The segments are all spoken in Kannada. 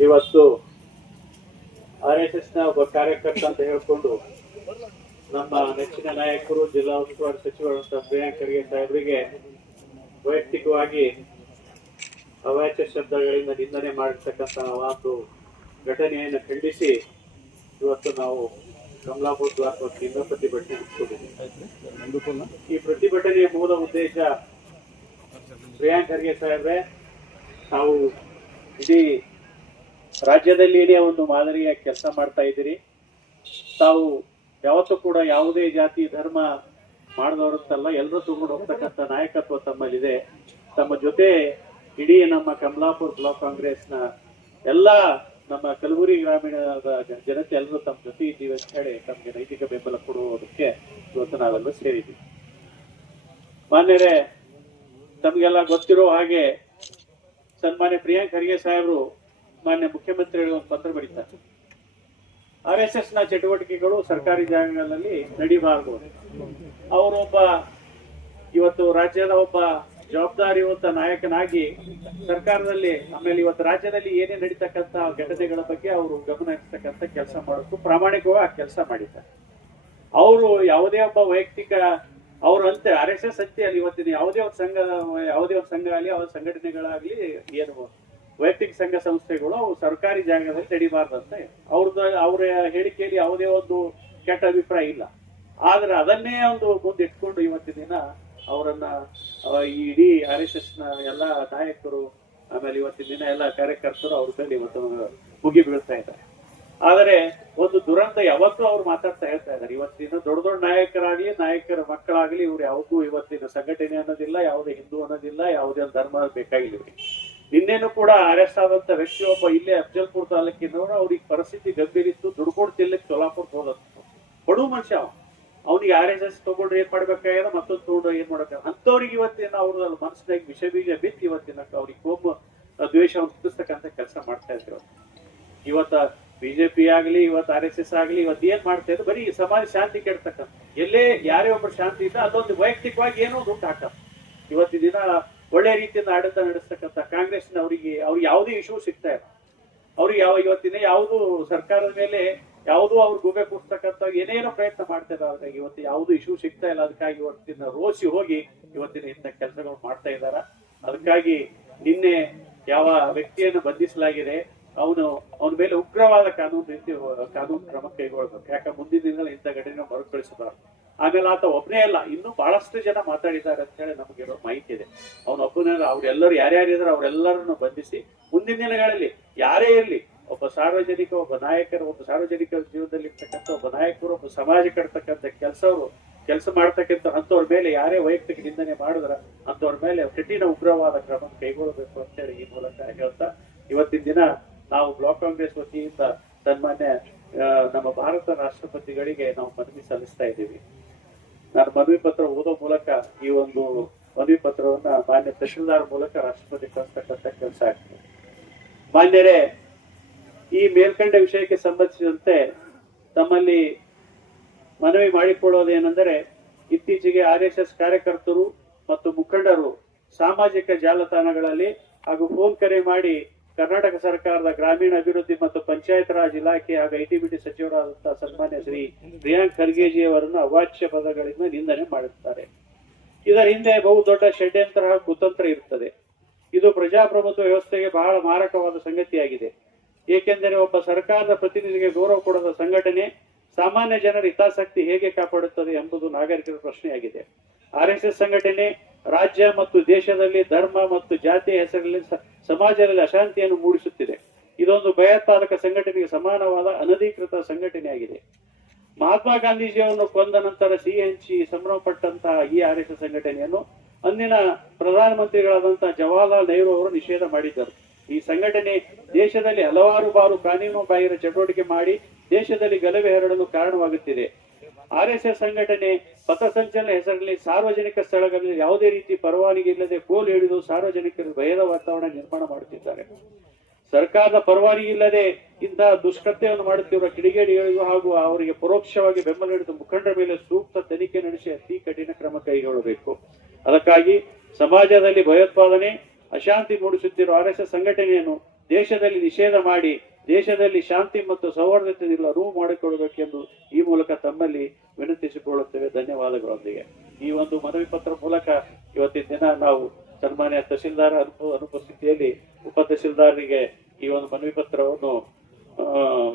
ಇವತ್ತು ಆರ್ ಎಸ್ ಎಸ್ನ ಒಬ್ಬ ಕಾರ್ಯಕರ್ತ ಅಂತ ಹೇಳ್ಕೊಂಡು ನಮ್ಮ ನೆಚ್ಚಿನ ನಾಯಕರು ಜಿಲ್ಲಾ ಉಸ್ತುವಾರಿ ಸಚಿವರಂತ ಪ್ರಿಯಾಂಕ್ ಖರ್ಗೆ ಸಾಹೇಬರಿಗೆ ವೈಯಕ್ತಿಕವಾಗಿ ಅವಾಚ್ಯ ಶಬ್ದಗಳಿಂದ ನಿಂದನೆ ಮಾಡಿರ್ತಕ್ಕಂಥ ಒಂದು ಘಟನೆಯನ್ನು ಖಂಡಿಸಿ ಇವತ್ತು ನಾವು ಕಮಲಾಪುರ ಬ್ಲಾಕ್ ಪ್ರತಿಭಟನೆ ಈ ಪ್ರತಿಭಟನೆಯ ಮೂಲ ಉದ್ದೇಶ ಪ್ರಿಯಾಂಕ್ ಖರ್ಗೆ ಸಾಹೇಬ್ರೆ, ನಾವು ಇಡೀ ರಾಜ್ಯದಲ್ಲಿ ಒಂದು ಮಾದರಿಯ ಕೆಲಸ ಮಾಡ್ತಾ ಇದ್ದೀರಿ. ತಾವು ಯಾವತ್ತೂ ಕೂಡ ಯಾವುದೇ ಜಾತಿ, ಧರ್ಮ ಮಾಡಿದವರಂತಲ್ಲ ಎಲ್ಲರೂ ತಗೊಂಡು ಹೋಗ್ತಕ್ಕಂಥ ನಾಯಕತ್ವ ತಮ್ಮಲ್ಲಿದೆ. ತಮ್ಮ ಜೊತೆ ಇಡೀ ನಮ್ಮ ಕಮಲಾಪುರ ಬ್ಲಾಕ್ ಕಾಂಗ್ರೆಸ್ನ ಎಲ್ಲ ನಮ್ಮ ಕಲಬುರಗಿ ಗ್ರಾಮೀಣದ ಜನತೆ ಎಲ್ಲರೂ ತಮ್ಮ ಜೊತೆ ಇದ್ದೀವಿ ಅಂತ ಹೇಳಿ ತಮಗೆ ನೈತಿಕ ಬೆಂಬಲ ಕೊಡುವುದಕ್ಕೆ ಇವತ್ತು ನಾವೆಲ್ಲ ಸೇರಿದ್ದೀವಿ. ಮಾನ್ಯರೇ, ತಮಗೆಲ್ಲ ಗೊತ್ತಿರೋ ಹಾಗೆ ಸನ್ಮಾನ್ಯ ಪ್ರಿಯಾಂಕ್ ಖರ್ಗೆ ಸಾಹೇಬರು ಮಾನ್ಯ ಮುಖ್ಯಮಂತ್ರಿಗಳು ಒಂದು ಪತ್ರ ಬರೀತಾರೆ. ಆರ್ ಎಸ್ ಎಸ್ನ ಚಟುವಟಿಕೆಗಳು ಸರ್ಕಾರಿ ಜಾಗಗಳಲ್ಲಿ ನಡೀಬಾರದು. ಅವರೊಬ್ಬ ಇವತ್ತು ರಾಜ್ಯದ ಒಬ್ಬ ಜವಾಬ್ದಾರಿಯುತ ನಾಯಕನಾಗಿ ಸರ್ಕಾರದಲ್ಲಿ, ಆಮೇಲೆ ಇವತ್ತು ರಾಜ್ಯದಲ್ಲಿ ಏನೇ ನಡೀತಕ್ಕಂತ ಘಟನೆಗಳ ಬಗ್ಗೆ ಅವರು ಗಮನ ಹರಿಸ್ತಕ್ಕಂಥ ಕೆಲಸ ಮಾಡೋದು ಪ್ರಾಮಾಣಿಕವಾಗಿ ಆ ಕೆಲಸ ಮಾಡಿದ್ದಾರೆ. ಅವರು ಯಾವುದೇ ಒಬ್ಬ ವೈಯಕ್ತಿಕ ಅವರಂತೆ ಆರ್ ಎಸ್ ಎಸ್ ಅಂತೆ ಅಲ್ಲಿ ಇವತ್ತಿನ ಯಾವುದೇ ಒಂದು ಸಂಘ, ಯಾವುದೇ ಒಂದು ಸಂಘ ಆಗಲಿ, ಅವ್ರ ಸಂಘಟನೆಗಳಾಗ್ಲಿ ಏನು ವೈಯಕ್ತಿಕ ಸಂಘ ಸಂಸ್ಥೆಗಳು ಸರ್ಕಾರಿ ಜಾಗದಲ್ಲಿ ನಡಿಬಾರ್ದಂತೆ ಅವ್ರದ್ದು, ಅವರ ಹೇಳಿಕೆಯಲ್ಲಿ ಯಾವುದೇ ಒಂದು ಕೆಟ್ಟ ಅಭಿಪ್ರಾಯ ಇಲ್ಲ. ಆದ್ರೆ ಅದನ್ನೇ ಒಂದು ಮುಂದೆ ಇಟ್ಕೊಂಡು ಇವತ್ತಿನ ದಿನ ಅವರನ್ನ ಈ ಇಡೀ ಆರ್ ಎಸ್ ಎಸ್ನ ಎಲ್ಲಾ ನಾಯಕರು, ಆಮೇಲೆ ಇವತ್ತಿನ ದಿನ ಎಲ್ಲ ಕಾರ್ಯಕರ್ತರು ಅವ್ರ ಮೇಲೆ ಇವತ್ತು ಮುಗಿ ಬೀಳ್ತಾ ಇದ್ದಾರೆ. ಆದರೆ ಒಂದು ದುರಂತ ಯಾವತ್ತೂ ಅವ್ರು ಮಾತಾಡ್ತಾ ಹೇಳ್ತಾ ಇದ್ದಾರೆ. ಇವತ್ತಿನ ದೊಡ್ಡ ದೊಡ್ಡ ನಾಯಕರಾಗ್ಲಿ, ನಾಯಕರ ಮಕ್ಕಳಾಗ್ಲಿ, ಇವ್ರು ಯಾವತ್ತೂ ಇವತ್ತಿನ ಸಂಘಟನೆ ಅನ್ನೋದಿಲ್ಲ, ಯಾವುದೇ ಹಿಂದೂ ಅನ್ನೋದಿಲ್ಲ, ಯಾವುದೇ ಧರ್ಮ ಬೇಕಾಗಿಲ್ಲ. ಇವ್ರಿಗೆ ನಿನ್ನೆನೂ ಕೂಡ ಅರೆಸ್ಟ್ ಆದಂತ ವ್ಯಕ್ತಿ ಒಬ್ಬ ಇಲ್ಲೇ ಅಫ್ಜಲ್ಪುರ್ ತಾಲೂಕಿನವರು, ಅವ್ರಿಗೆ ಪರಿಸ್ಥಿತಿ ಗಂಭೀರ ಇತ್ತು. ದುಡ್ಕೊಂಡು ತಿಲ್ಲಕ್ಕೆ ಸೋಲಾಪುರ್ ಹೋದಂತ ಬಡವ ಮನುಷ್ಯ ಅವ. ಅವ್ನಿಗೆ ಆರ್ ಎಸ್ ಎಸ್ ತಗೊಂಡು ಏನ್ ಮಾಡ್ಬೇಕಾಗ್ಯದ, ಮತ್ತೊಂದು ತಗೊಂಡು ಏನ್ ಮಾಡ್ಬೇಕು? ಅಂತವ್ರಿಗೆ ಇವತ್ತಿನ ಅವ್ರ ಮನಸ್ಸಿನಾಗ ವಿಷ ಬೀಜ ಬಿತ್ತು ಇವತ್ತಿನ ಅವ್ರಿಗೆ ಕೋಮ ದ್ವೇಷವನ್ನು ಹುಟ್ಟಿಸ್ತಕ್ಕಂಥ ಕೆಲಸ ಮಾಡ್ತಾ ಇದ್ರು ಇವತ್ತ ಬಿಜೆಪಿ ಆಗ್ಲಿ, ಇವತ್ತು ಆರ್ ಎಸ್ ಎಸ್ ಆಗ್ಲಿ, ಇವತ್ತು ಏನ್ ಮಾಡ್ತಾ ಇದ್ರು? ಬರೀ ಸಮಾಜ ಶಾಂತಿ ಕೆಡ್ತಕ್ಕಂಥ ಎಲ್ಲೇ ಯಾರೇ ಒಬ್ಬರು ಶಾಂತಿ ಇದ್ದ, ಅದೊಂದು ವೈಯಕ್ತಿಕವಾಗಿ ಏನೋ ದುಡ್ಡು ಹಾಕ ಇವತ್ತಿನ ದಿನ ಒಳ್ಳೆ ರೀತಿಯಿಂದ ಆಡಳಿತ ನಡೆಸ್ತಕ್ಕಂಥ ಕಾಂಗ್ರೆಸ್ನ ಅವರಿಗೆ ಯಾವುದೇ ಇಶ್ಯೂ ಸಿಗ್ತಾ ಇಲ್ಲ. ಅವ್ರಿಗೆ ಯಾವ ಇವತ್ತಿನ ಯಾವುದು ಸರ್ಕಾರದ ಮೇಲೆ ಯಾವುದು ಅವ್ರು ಗುಬೆ ಕೂಡ್ತಕ್ಕಂಥ ಏನೇನೋ ಪ್ರಯತ್ನ ಮಾಡ್ತಾ ಇದ್ದಾರೆ. ಆದ್ರೆ ಇವತ್ತು ಯಾವುದು ಇಶ್ಯೂ ಸಿಗ್ತಾ ಇಲ್ಲ. ಅದಕ್ಕಾಗಿ ಇವತ್ತಿನ ರೋಸಿ ಹೋಗಿ ಇವತ್ತಿನ ಇಂಥ ಕೆಲಸಗಳು ಮಾಡ್ತಾ ಇದ್ದಾರ? ಅದಕ್ಕಾಗಿ ನಿನ್ನೆ ಯಾವ ವ್ಯಕ್ತಿಯನ್ನು ಬಂಧಿಸಲಾಗಿದೆ? ಅವನು, ಅವನ ಮೇಲೆ ಉಗ್ರವಾದ ಕಾನೂನು ರೀತಿ, ಕಾನೂನು ಕ್ರಮ ಕೈಗೊಳ್ಬೇಕು. ಯಾಕಂದ್ರೆ ಮುಂದಿನ ದಿನಗಳಲ್ಲಿ ಇಂಥ ಘಟನೆ ಮರುಕಳಿಸಬಾರ್ದು. ಆಮೇಲೆ ಆತ ಒಬ್ಬನೇ ಅಲ್ಲ, ಇನ್ನೂ ಬಹಳಷ್ಟು ಜನ ಮಾತಾಡಿದ್ದಾರೆ ಅಂತ ಹೇಳಿ ನಮಗಿರೋ ಮಾಹಿತಿ ಇದೆ. ಅವನ ಒಬ್ಬನೇ ಅವ್ರೆಲ್ಲರೂ ಯಾರ್ಯಾರಿದ್ರು ಅವರೆಲ್ಲರನ್ನು ಬಂಧಿಸಿ ಮುಂದಿನ ದಿನಗಳಲ್ಲಿ ಯಾರೇ ಇರಲಿ, ಒಬ್ಬ ಸಾರ್ವಜನಿಕ, ಒಬ್ಬ ನಾಯಕರು, ಒಬ್ಬ ಸಾರ್ವಜನಿಕ ಜೀವನದಲ್ಲಿ ಇರ್ತಕ್ಕಂಥ, ಒಬ್ಬ ನಾಯಕರು, ಒಬ್ಬ ಸಮಾಜ ಕಟ್ತಕ್ಕಂಥ ಕೆಲಸವರು, ಕೆಲಸ ಮಾಡ್ತಕ್ಕಂಥ ಅಂಥವ್ರ ಮೇಲೆ ಯಾರೇ ವೈಯಕ್ತಿಕ ನಿಂದನೆ ಮಾಡಿದ್ರ ಅಂಥವ್ರ ಮೇಲೆ ಕಠಿಣ ಉಗ್ರವಾದ ಕ್ರಮ ಕೈಗೊಳ್ಳಬೇಕು ಅಂತ ಹೇಳಿ ಈ ಮೂಲಕ ಹೇಳ್ತಾ, ಇವತ್ತಿನ ದಿನ ನಾವು ಬ್ಲಾಕ್ ಕಾಂಗ್ರೆಸ್ ವತಿಯಿಂದ ಸನ್ಮಾನ್ಯ ನಮ್ಮ ಭಾರತ ರಾಷ್ಟ್ರಪತಿಗಳಿಗೆ ನಾವು ಮನವಿ ಸಲ್ಲಿಸ್ತಾ ಇದ್ದೀವಿ. ನಾನು ಮನವಿ ಪತ್ರ ಓದೋ ಮೂಲಕ ಈ ಒಂದು ಮನವಿ ಪತ್ರವನ್ನ ಮಾನ್ಯ ತಹಶೀಲ್ದಾರ್ ಮೂಲಕ ರಾಷ್ಟ್ರಪತಿ ಕಳಿಸ್ತಕ್ಕಂಥ ಕೆಲಸ ಆಗ್ತದೆ. ಮಾನ್ಯರೇ, ಈ ಮೇಲ್ಕಂಡ ವಿಷಯಕ್ಕೆ ಸಂಬಂಧಿಸಿದಂತೆ ತಮ್ಮಲ್ಲಿ ಮನವಿ ಮಾಡಿಕೊಳ್ಳೋದೇನೆಂದರೆ ಇತ್ತೀಚೆಗೆ ಆರ್ ಎಸ್ ಎಸ್ ಕಾರ್ಯಕರ್ತರು ಮತ್ತು ಮುಖಂಡರು ಸಾಮಾಜಿಕ ಜಾಲತಾಣಗಳಲ್ಲಿ ಹಾಗೂ ಫೋನ್ ಕರೆ ಮಾಡಿ ಕರ್ನಾಟಕ ಸರ್ಕಾರದ ಗ್ರಾಮೀಣ ಅಭಿವೃದ್ಧಿ ಮತ್ತು ಪಂಚಾಯತ್ ರಾಜ್ ಇಲಾಖೆ ಹಾಗೂ ಐಟಿಬಿಟಿ ಸಚಿವರಾದಂತಹ ಸನ್ಮಾನ್ಯ ಶ್ರೀ ಪ್ರಿಯಾಂಕ್ ಖರ್ಗೆಜಿ ಅವರನ್ನು ಅವಾಚ್ಯ ಪದಗಳಿಂದ ನಿಂದನೆ ಮಾಡುತ್ತಾರೆ. ಇದರ ಹಿಂದೆ ಬಹು ದೊಡ್ಡ ಷಡ್ಯಂತ್ರ ಹಾಗೂ ಕುತಂತ್ರ ಇರುತ್ತದೆ. ಇದು ಪ್ರಜಾಪ್ರಭುತ್ವ ವ್ಯವಸ್ಥೆಗೆ ಬಹಳ ಮಾರಕವಾದ ಸಂಗತಿಯಾಗಿದೆ. ಏಕೆಂದರೆ ಒಬ್ಬ ಸರ್ಕಾರದ ಪ್ರತಿನಿಧಿಗೆ ಗೌರವ ಕೊಡದ ಸಂಘಟನೆ ಸಾಮಾನ್ಯ ಜನರ ಹಿತಾಸಕ್ತಿ ಹೇಗೆ ಕಾಪಾಡುತ್ತದೆ ಎಂಬುದು ನಾಗರಿಕರ ಪ್ರಶ್ನೆಯಾಗಿದೆ. ಆರ್ ಸಂಘಟನೆ ರಾಜ್ಯ ಮತ್ತು ದೇಶದಲ್ಲಿ ಧರ್ಮ ಮತ್ತು ಜಾತಿಯ ಹೆಸರಲ್ಲಿ ಸ- ಸಮಾಜದಲ್ಲಿ ಅಶಾಂತಿಯನ್ನು ಮೂಡಿಸುತ್ತಿದೆ. ಇದೊಂದು ಭಯೋತ್ಪಾದಕ ಸಂಘಟನೆಗೆ ಸಮಾನವಾದ ಅನಧಿಕೃತ ಸಂಘಟನೆಯಾಗಿದೆ. ಮಹಾತ್ಮ ಗಾಂಧೀಜಿಯವರನ್ನು ಕೊಂದ ನಂತರ ಸಿ ಹಂಚಿ ಸಂಭ್ರಮಪಟ್ಟಂತಹ ಈ ಆರ್ ಎಸ್ ಸಂಘಟನೆಯನ್ನು ಅಂದಿನ ಪ್ರಧಾನಮಂತ್ರಿಗಳಾದಂತಹ ಜವಾಹರ್ಲಾಲ್ ನೆಹರು ಅವರು ನಿಷೇಧ ಮಾಡಿದ್ದರು. ಈ ಸಂಘಟನೆ ದೇಶದಲ್ಲಿ ಹಲವಾರು ಬಾರು ಕಾನೂನು ಬಾಹಿರ ಚಟುವಟಿಕೆ ಮಾಡಿ ದೇಶದಲ್ಲಿ ಗಲಭೆ ಹರಡಲು ಕಾರಣವಾಗುತ್ತಿದೆ. ಆರ್ ಎಸ್ ಎಸ್ ಸಂಘಟನೆ ಪಥಸಂಚಲನ ಹೆಸರಲ್ಲಿ ಸಾರ್ವಜನಿಕ ಸ್ಥಳಗಳಲ್ಲಿ ಯಾವುದೇ ರೀತಿ ಪರವಾನಗಿ ಇಲ್ಲದೆ ಕೋಲು ಹಿಡಿದು ಸಾರ್ವಜನಿಕರು ಭಯದ ವಾತಾವರಣ ನಿರ್ಮಾಣ ಮಾಡುತ್ತಿದ್ದಾರೆ. ಸರ್ಕಾರದ ಪರವಾನಗಿ ಇಲ್ಲದೆ ಇಂತಹ ದುಷ್ಕೃತ್ಯವನ್ನು ಮಾಡುತ್ತಿರುವ ಕಿಡಿಗೇಡಿಗಳಿಗೂ ಹಾಗೂ ಅವರಿಗೆ ಪರೋಕ್ಷವಾಗಿ ಬೆಂಬಲ ನೀಡಿದ ಮುಖಂಡರ ಮೇಲೆ ಸೂಕ್ತ ತನಿಖೆ ನಡೆಸಿ ಅತಿ ಕಠಿಣ ಕ್ರಮ ಕೈಗೊಳ್ಳಬೇಕು. ಅದಕ್ಕಾಗಿ ಸಮಾಜದಲ್ಲಿ ಭಯೋತ್ಪಾದನೆ, ಅಶಾಂತಿ ಮೂಡಿಸುತ್ತಿರುವ ಆರ್ ಎಸ್ ಎಸ್ ಸಂಘಟನೆಯನ್ನು ದೇಶದಲ್ಲಿ ನಿಷೇಧ ಮಾಡಿ ದೇಶದಲ್ಲಿ ಶಾಂತಿ ಮತ್ತು ಸೌಹಾರ್ದತೆಯಿಂದ ಅರಿವು ಮಾಡಿಕೊಳ್ಳಬೇಕೆಂದು ಈ ಮೂಲಕ ತಮ್ಮಲ್ಲಿ ವಿನಂತಿಸಿಕೊಳ್ಳುತ್ತೇವೆ. ಧನ್ಯವಾದಗಳೊಂದಿಗೆ. ಈ ಒಂದು ಮನವಿ ಪತ್ರ ಮೂಲಕ ಇವತ್ತಿನ ದಿನ ನಾವು ಸನ್ಮಾನ್ಯ ತಹಸೀಲ್ದಾರ್ ಅನುಪ, ಅನುಪಸ್ಥಿತಿಯಲ್ಲಿ ಉಪ ತಹಸೀಲ್ದಾರರಿಗೆ ಈ ಒಂದು ಮನವಿ ಪತ್ರವನ್ನು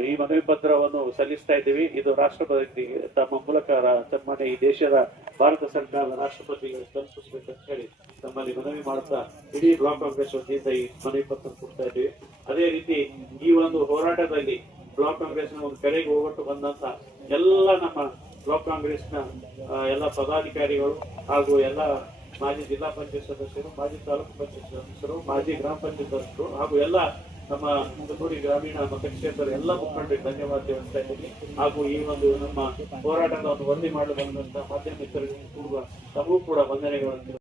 ಈ ಮನವಿ ಪತ್ರವನ್ನು ಸಲ್ಲಿಸ್ತಾ ಇದ್ದೀವಿ. ಇದು ರಾಷ್ಟ್ರಪತಿ ತಮ್ಮ ಮೂಲಕ ಸನ್ಮಾನ್ಯ ಈ ದೇಶದ ಭಾರತ ಸರ್ಕಾರದ ರಾಷ್ಟ್ರಪತಿಗಳು ತಲುಪಿಸ್ಬೇಕಂತ ಹೇಳಿ, ತಮ್ಮಲ್ಲಿ ಮನವಿ ಮಾಡ್ತಾ ಇಡೀ ಬ್ಲಾಕ್ ಕಾಂಗ್ರೆಸ್ ವತಿಯಿಂದ ಈ ಮನವಿ ಪತ್ರ ಕೊಡ್ತಾ ಇದ್ದೀವಿ. ಅದೇ ರೀತಿ ಈ ಒಂದು ಹೋರಾಟದಲ್ಲಿ ಬ್ಲಾಕ್ ಕಾಂಗ್ರೆಸ್ನ ಒಂದು ಕಡೆಗೆ ಹೋಗಟ್ಟು ಬಂದಂತ ಎಲ್ಲ ನಮ್ಮ ಬ್ಲಾಕ್ ಕಾಂಗ್ರೆಸ್ನ ಎಲ್ಲ ಪದಾಧಿಕಾರಿಗಳು ಹಾಗೂ ಎಲ್ಲ ಮಾಜಿ ಜಿಲ್ಲಾ ಪಂಚಾಯತ್ ಸದಸ್ಯರು, ಮಾಜಿ ತಾಲೂಕು ಪಂಚಾಯತ್ ಸದಸ್ಯರು, ಮಾಜಿ ಗ್ರಾಮ ಪಂಚಾಯತ್ ಸದಸ್ಯರು ಹಾಗೂ ಎಲ್ಲ ನಮ್ಮ ಕುಂದೂರಿ ಗ್ರಾಮೀಣ ಮತಕ್ಷೇತ್ರದ ಎಲ್ಲ ಮುಖಂಡರಿಗೆ ಧನ್ಯವಾದ ತಿಳಿಸ್ತಾ ಇದ್ದೀನಿ ಹಾಗೂ ಈ ಒಂದು ನಮ್ಮ ಹೋರಾಟದ ಒಂದು ವರದಿ ಮಾಡಲು ಬಂದಂತಹ ಮಾಧ್ಯಮ ಮಿತ್ರರಿಗೆ ಕೂಡ ತಮಗೂ ಕೂಡ ವಂದನೆಗಳನ್ನು